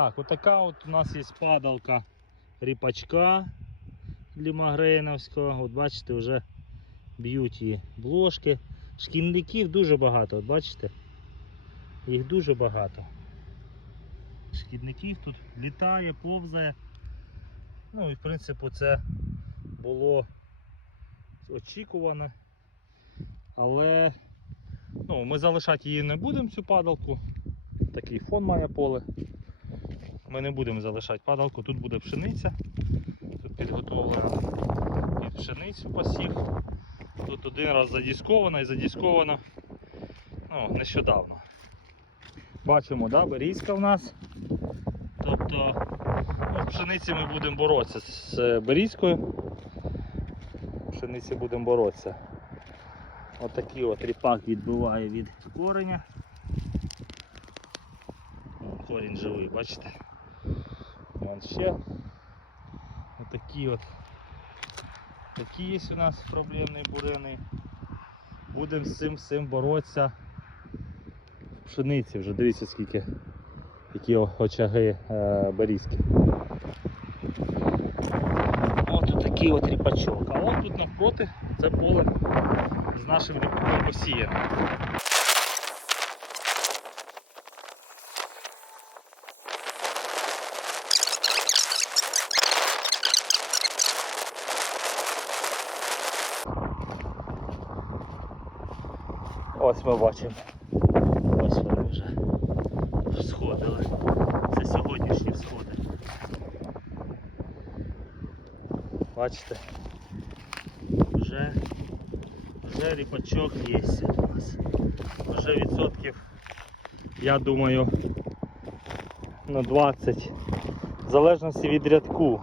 Так, отака от у нас є падалка ріпачка лімагрейновського. От бачите, вже б'ють її блошки. Шкідників дуже багато, от бачите? Їх дуже багато. Шкідників тут літає, повзає. Ну і в принципі це було очікувано. Але ну, ми залишати її не будемо, цю падалку. Такий фон має поле. Ми не будемо залишати падалку, тут буде пшениця. Тут підготовлено під пшеницю посів. Тут один раз задісковано і задісковано ну, нещодавно. Бачимо, да, берізка в нас. Тобто ну, пшениці ми будемо боротися з е, берізкою. Пшениці будемо боротися. Отакий от ріпак відбиває від кореня. Корінь живий, бачите? Вон ще. Отакі от. Такі є у нас проблемні бурини. Будемо з цим всім боротися. В пшениці вже дивіться скільки які очаги е, берізки. От такий от ріпачок. А от тут навпроти це поле з нашим ріпаком посіяно. Ось ми бачимо. Ось вони вже сходили. Це сьогоднішні сходи. Бачите? Вже, вже ріпачок є у нас. Вже відсотків, я думаю, на 20. В залежності від рядку.